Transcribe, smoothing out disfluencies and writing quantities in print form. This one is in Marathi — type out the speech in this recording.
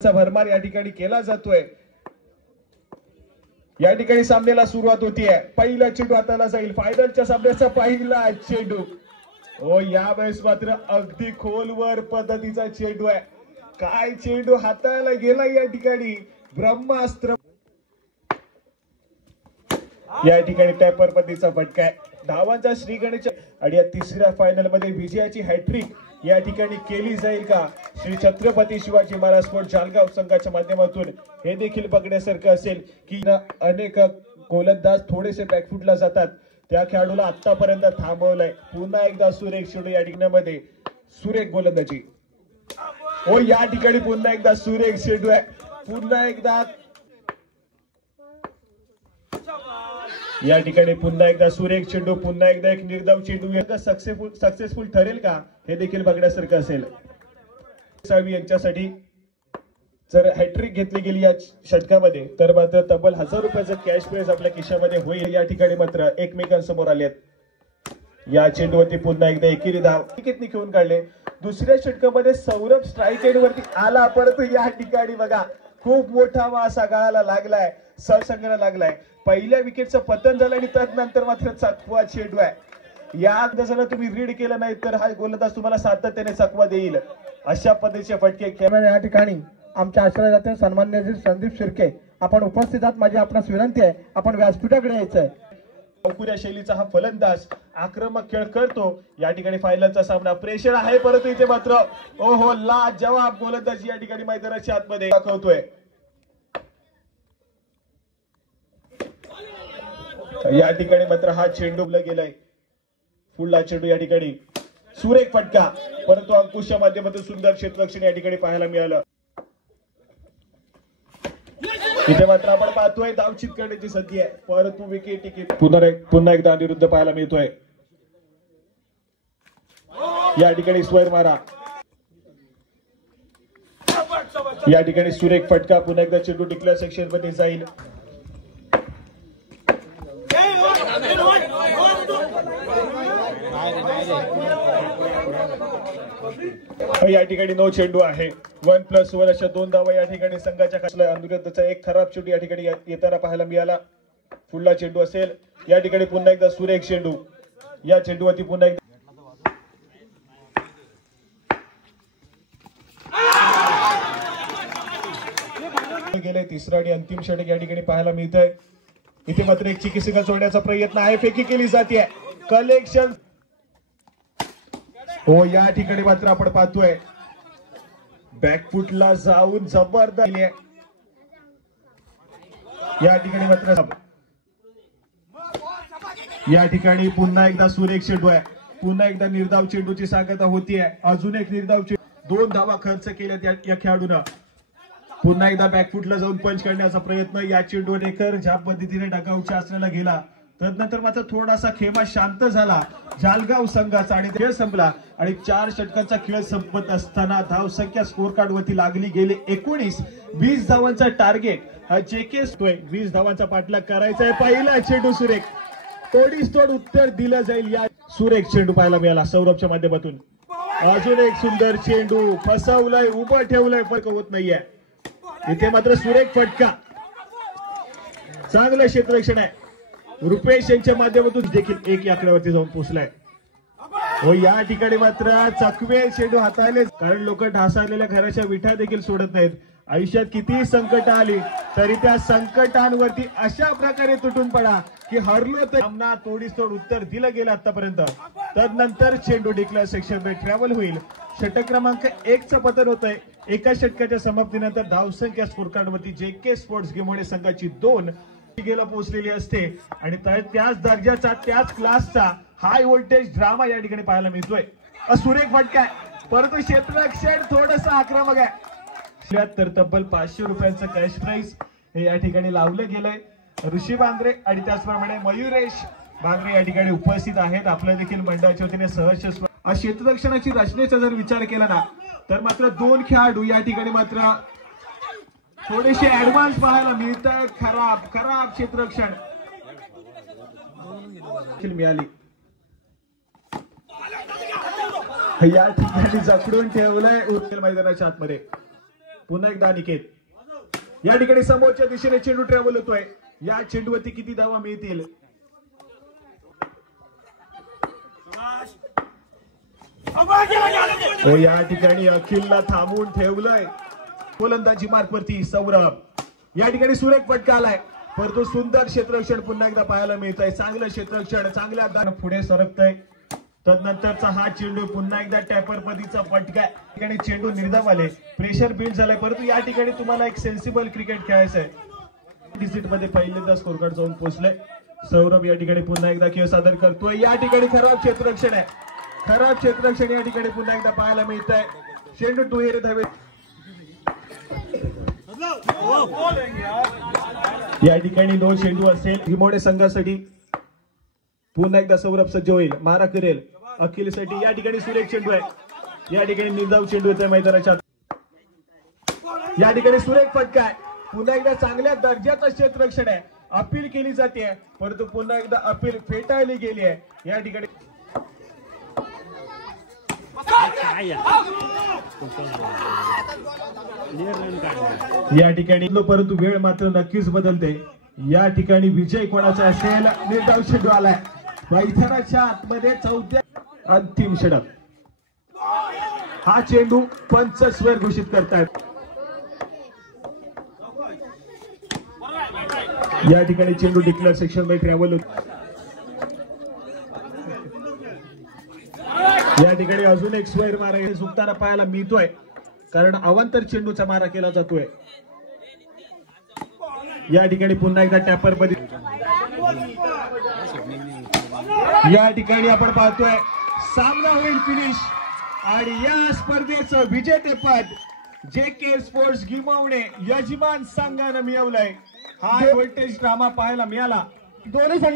भरमार या ठिकाणी केला जातोय। या ठिकाणी सामन्याला सुरुवात होतीये। पहिला चेंडू हाताला जाईल। फायनलच्या सामन्याचा पहिला चेंडू। हो यावेळेस मात्र अगदी खोलवर पद्धतीचा चेंडू आहे। काय चेंडू हाताला गेला या ठिकाणी ब्रह्मास्त्र। या ठिकाणी टॅपर पद्धतीचा फटका आहे। धावांचा श्रीगणेश आणि या तिसऱ्या फायनल मध्ये विजयाची हॅट्रिक या ठिकाणी केली जाईल का श्री छत्रपती शिवाजी महाराज स्पोर्ट्स जळगाव संघाच्या माध्यमातून हे देखील बघण्यासारखं असेल की अनेक गोलंदाज थोडेसे बॅकफुटला जातात। त्या खेळाडूला आतापर्यंत थांबवलंय। पुन्हा एकदा सुरेख चेंडू या ठिकाणी सुरेख गोलंदाजी। हो या ठिकाणी पुन्हा एकदा सुरेख चेंडू आहे। पुन्हा एकदा या ठिकाणी पुन्हा एकदा सुरेख चेंडू। पुन्हा एकदा एक निर्धाव चेंडू सक्सेसफुल ठरेल का हे देखील बघण्यासारखं असेल। यांच्यासाठी जर हॅट्रिक घेतली गेली या षटकामध्ये तर मात्र तब्बल 1000 रुपयाचं कॅश प्राइज आपल्या खिशामध्ये होईल। या ठिकाणी मात्र एकमेकांसमोर आलेत। या चेंडूवरती पुन्हा एकदा एकेरी धाव विकेटने खेळून काढले। दुसऱ्या षटकामध्ये सौरभ स्ट्राईक एंड वरती आला परंतु या ठिकाणी बघा खूप मोठा वासा गाळाला लागलाय, सहसंघाला लागलाय। पहिल्या विकेटचं पतन झालं आणि त्यानंतर मात्र चकवा चेंडू आहे। या जर तुम्ही रीड केलं नाही तर हा गोलंदाज तुम्हाला सातत्याने चकवा देईल। अशा पद्धतीचे फटके खेळणार। या ठिकाणी आमच्या आश्रयाचे सन्माननीय संदीप शिर्के आपण उपस्थित आहात। माझी आपणास विनंती आहे आपण व्यासपीठाकडे यायचं आहे। अंकुर शैलीचा हा फलंदाज आक्रमक खेळ करतो। या ठिकाणी फायनलचा सामना प्रेशर आहे परंतु इथे मात्र ओहो लाजवाब गोलंदाजी या ठिकाणी मैदानाच्या आतमध्ये दाखवतोय। या ठिकाणी मात्र हा चेंडू गेलाय। पुढला चेंडू या ठिकाणी सुरेख फटका परंतु अंकुशच्या माध्यमातून सुंदर क्षेत्ररक्षण या ठिकाणी पाहायला मिळालं। इथे मात्र आपण पाहतोय धावचित करण्याची संधी आहे परंतु विकेट पुन्हा एकदा अनिरुद्ध पाहायला मिळतोय। या ठिकाणी स्क्वेअर मारा। या ठिकाणी सुरेख फटका। पुन्हा एकदा चेंडू डिक्लेअर सेक्शन मध्ये जाईल। या ठिकाणी नो चेंडू आहे। 1+1 अशा 2 धावा या ठिकाणी संघाच्या खासला अनिरुद्धचा एक खराब चेंडू या ठिकाणी येताना पाहायला मिळाला। पुढला चेंडू असेल। या ठिकाणी पुन्हा एकदा सुरेख चेंडू। या चेंडूवरती पुन्हा एकदा गेले। तिसरा आणि अंतिम षटक या ठिकाणी पाहायला मिळतंय। इथे मात्र एक चिकित्सक सोडण्याचा प्रयत्न आहे। फेकी केली जाते कलेक्शन। हो या ठिकाणी मात्र आपण पाहतोय बॅकफुटला जाऊन जबरदस्त या ठिकाणी मात्र या ठिकाणी पुन्हा एकदा सुरेख चेंडू आहे। पुन्हा एकदा निर्धाव चेंडूची सांगता होतीये। अजून एक निर्धाव चेंडू। 2 धावा खर्च केल्यात या खेळाडूनं। पुन्हा एकदा बॅकफुटला जाऊन पंच करण्याचा प्रयत्न। या चेंडूवर एकर ज्या पद्धतीने डगाऊच्या आसनाला गेला त्यानंतर मात्र थोडासा खेमा शांत झाला जळगाव संघाचा आणि खेळ संपला। आणि 4 षटकांचा खेळ संपत असताना धावसंख्या स्कोर कार्ड वरती लागली गेले 19। 20 धावांचा टार्गेट हा जेके 20 धावांचा पाठलाग करायचा आहे। पहिला चेंडू सुरेख तोडीस तोड उत्तर दिलं जाईल। या सुरेख चेंडू पाहायला मिळाला सौरभच्या माध्यमातून। अजून एक सुंदर चेंडू फसवलाय उभं ठेवलंय फरक होत नाहीये। इथे मात्र सुरेख फटका। चांगलं क्षेत्ररक्षण आहे। रुपेश यांच्या माध्यमातून देखील एक आकड्यावरती जाऊन पोहोचलाय। हो या ठिकाणी मात्र चकवे चेंडू हाताळले कारण लोक ढासळलेल्या घराच्या विठा देखील सोडत नाहीत। आयुष्यात कितीही संकट आली तरी त्या संकटांवरती अशा प्रकारे तुटून पडा की हरलो तर सामना तोडीस तोड उत्तर दिलं गेलं आतापर्यंत। त्यानंतर चेंडू डिक्लेअर सेक्शन मध्ये ट्रॅव्हल होईल। षटक क्रमांक 1 चं पतन होत आहे। एका षटकाच्या समाप्तीनंतर धावसंख्या स्कोर कार्ड वरती जेके स्पोर्ट्स गेमोडे संघाची 2 गेला पोहोचलेली असते आणि त्याच दर्जाचा त्याच क्लासचा हाय व्होल्टेज ड्रामा या ठिकाणी पाहायला मिळतोय। सुरेख फटका परंतु क्षेत्ररक्षण थोडस आक्रमक आहे। तर तब्बल 500 रुपयांचं कॅश प्राइज हे या ठिकाणी लावलं गेलंय। ऋषी बांद्रे आणि त्याचप्रमाणे मयुरेश बांद्रे या ठिकाणी उपस्थित आहेत। आपल्या देखील मंडळाच्या वतीने सहर्ष क्षेत्ररक्षणाची रचनेचा जर विचार केला ना तर मात्र 2 खेळाडू या ठिकाणी मात्र थोडेसे ऍडव्हान्स पाहायला मिळत आहेत। खराब क्षेत्ररक्षण मिळाली। या ठिकाणी जखडून ठेवलंय मैदानाच्या आतमध्ये। पुन्हा एकदा अनिकेत या ठिकाणी समोरच्या दिशेने चेंडू ट्रॅव्हल होतोय. या चेंडूवरती किती धावा मिळतील? या ठिकाणी अखिलला थांबवून ठेवलंय. गोलंदाजी मार्कवरती सौरभ या ठिकाणी सुरेख फटका आलाय, परंतु सुंदर क्षेत्ररक्षण पुन्हा एकदा पाहायला मिळत आहे. चांगलं क्षेत्ररक्षण, चांगल्या दान पुढे सरकतंय. तदनंतरचा हा चेंडू पुन्हा एकदा टॅपर पदीचा फटका. या ठिकाणी चेंडू निर्धाव आले, प्रेशर बिल्ड झालाय, परंतु या ठिकाणी तुम्हाला एक सेन्सिबल क्रिकेट खेळायचं आहे. डिजिट मध्ये पहिल्यांदा स्कोर कार्ड जाऊन पोहोचले. सौरभ या ठिकाणी पुन्हा एकदा खेळ सादर करतोय. या ठिकाणी खराब क्षेत्ररक्षण आहे, खराब क्षेत्ररक्षण या ठिकाणी पुन्हा एकदा पाहायला मिळत आहे. चेंडू दुहेरी धावे. या ठिकाणी नो चेंडू असेल. रिमोडे संघासाठी पुन्हा एकदा सौरभ सज्ज होईल, मारा करेल अखिलसाठी. या ठिकाणी सुरेख चेंडू आहे, या ठिकाणी निर्धाव चेंडू येतोय मैदानाच्या. या ठिकाणी सुरेख फटका आहे, पुन्हा एकदा चांगल्या दर्जाचं क्षेत्ररक्षण आहे. अपील केली जाते, परंतु पुन्हा एकदा अपील फेटाळली गेली आहे. या ठिकाणी परंतु वेळ मात्र नक्कीच बदलते. या ठिकाणी विजय कोणाचा असेल? निर्धाव चेंडू आलाय मैदानाच्या आतमध्ये. चौथ्या अंतिम षटक. हा चेंडू पंच स्क्वेअर घोषित करतायत. या ठिकाणी चेंडू डिक्लेअर सेक्शन मध्ये ट्रॅव्हल होत. या ठिकाणी अजून एक स्क्वेअर मारा चुकताना पाहायला मिळतोय, कारण अवांतर चेंडूचा मारा केला जातोय. या ठिकाणी पुन्हा एकदा टॅपर मध्ये. या ठिकाणी आपण पाहतोय सामना होईल फिनिश, आणि या स्पर्धेचं विजेतेपद JK स्पोर्ट्स गिमवणे यजमान संघानं मिळवलंय. हा व्होल्टेज ड्रामा पाहायला मिळाला. दोन्ही संघात